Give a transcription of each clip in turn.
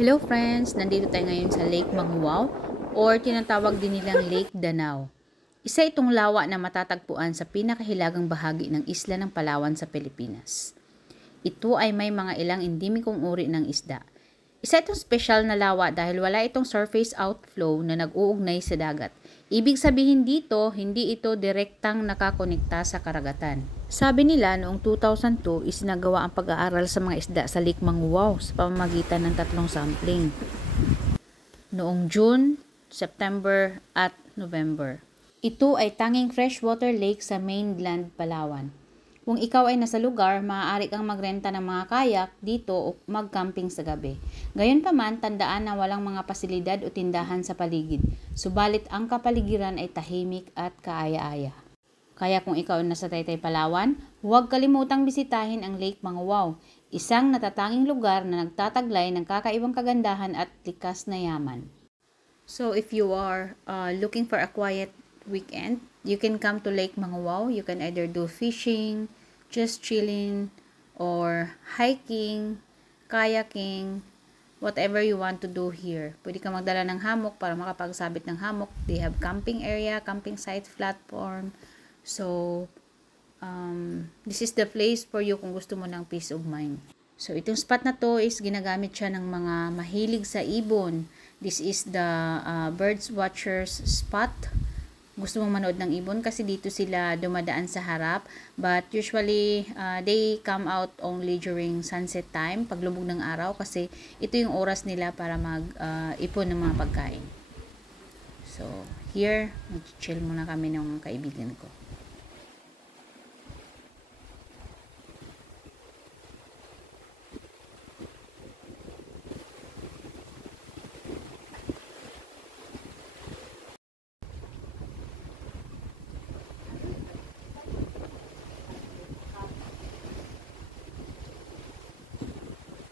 Hello friends! Nandito tayo ngayon sa Lake Manguaw or tinatawag din nilang Lake Danau. Isa itong lawa na matatagpuan sa pinakahilagang bahagi ng isla ng Palawan sa Pilipinas. Ito ay may mga ilang endemikong uri ng isda. Isa itong special na lawa dahil wala itong surface outflow na nag-uugnay sa dagat. Ibig sabihin dito, hindi ito direktang nakakonekta sa karagatan. Sabi nila noong 2002, isinagawa ang pag-aaral sa mga isda sa Lake Manguaw sa pamamagitan ng 3 sampling. Noong June, September at November. Ito ay tanging freshwater lake sa mainland Palawan. Kung ikaw ay nasa lugar, maaari kang magrenta ng mga kayak dito o mag-camping sa gabi. Gayunpaman, tandaan na walang mga pasilidad o tindahan sa paligid. Subalit ang kapaligiran ay tahimik at kaaya-aya. Kaya kung ikaw ay nasa Taytay, Palawan, huwag kalimutang bisitahin ang Lake Manguaw, isang natatanging lugar na nagtataglay ng kakaibang kagandahan at likas na yaman. So if you are looking for a quiet weekend, you can come to Lake Manguaw. You can either do fishing, just chilling, or hiking, kayaking, whatever you want to do here. Pwede ka magdala ng hammock para makapagsabit ng hammock. They have camping area, camping site, platform. So, this is the place for you kung gusto mo ng peace of mind. So, itong spot na to is ginagamit siya ng mga mahilig sa ibon. This is the birds watchers spot. Gusto mong manood ng ibon kasi dito sila dumadaan sa harap, but usually they come out only during sunset time, paglubog ng araw, kasi ito yung oras nila para mag-ipon ng mga pagkain. So here, mag-chill muna kami ng kaibigan ko.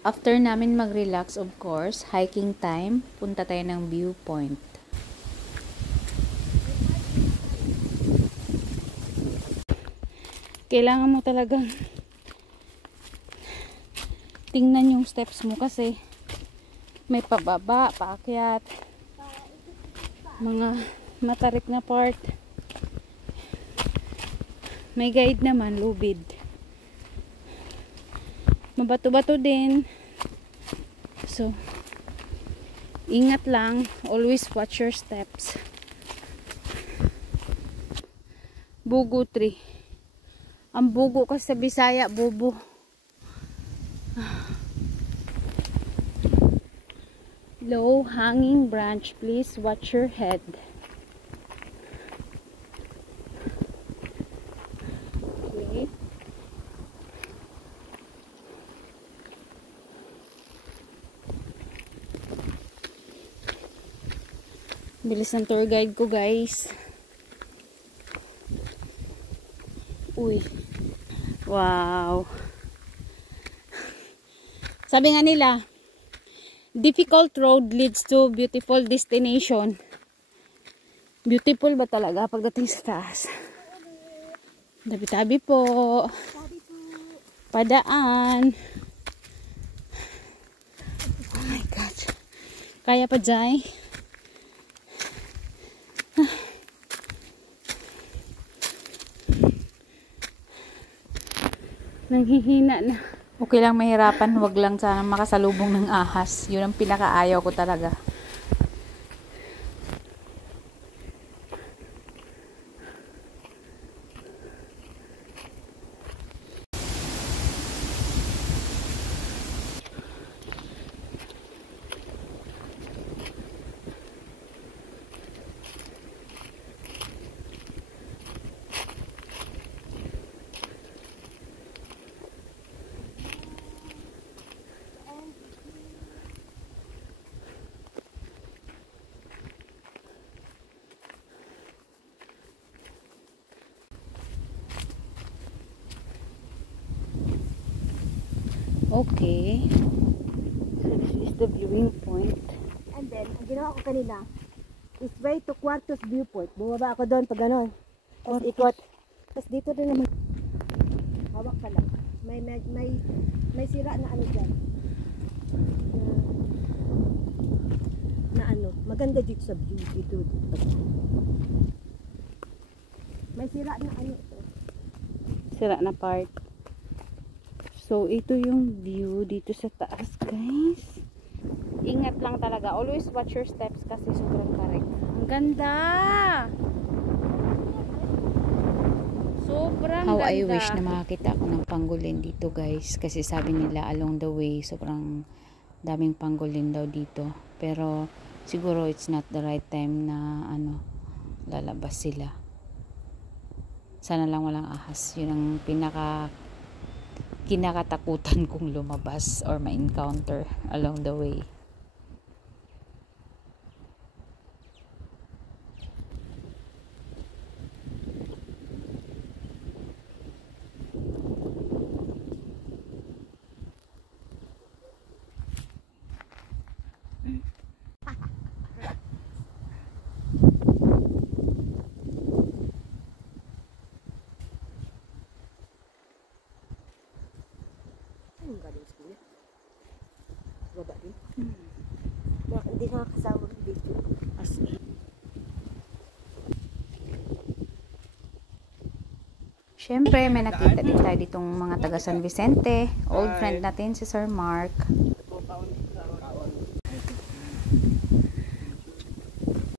After namin mag-relax, of course, hiking time, punta tayo ng viewpoint. Kailangan mo talagang tingnan yung steps mo kasi may pababa, paakyat, mga matarik na part. May guide naman, lubid. Mabato-bato din. So, ingat lang. Always watch your steps. Bugo tree. Ang bugo kasi sa Bisaya, bubo. Low hanging branch. Please watch your head. Okay. Bilis ng tour guide ko, guys. Uy. Wow. Sabi nga nila, difficult road leads to beautiful destination. Beautiful ba talaga pagdating sa taas? Tabi-tabi po. Padaan. Oh my God. Kaya pa, Jai? Nanghihina na. Okay lang mahirapan, huwag lang sana makasalubong ng ahas. Yun ang pinakaayaw ko talaga. Okay. So this is the viewing point. And then, ang ginawa ko kanina is way to Quartos viewpoint. Bumaba ako doon pag gano'n. Tapos ikot. Tapos dito din naman. Hawak ka lang. May sira na ano dyan. na ano, maganda dito sa view dito. May sira na ano ito. Sira na part. So, ito yung view dito sa taas, guys. Ingat lang talaga. Always watch your steps kasi sobrang tarik. Ang ganda! Sobrang How ganda. I wish na makakita ako ng pangolin dito, guys. Kasi sabi nila along the way, sobrang daming pangolin daw dito. Pero siguro it's not the right time na lalabas sila. Sana lang walang ahas. Yun ang kinakatakutan kong lumabas or ma-encounter along the way. Ang galing school. Baba din. Hindi nakakasawa ng video. As in. Siyempre, may nakita din tayo ditong mga taga San Vicente. Old friend natin si Sir Mark.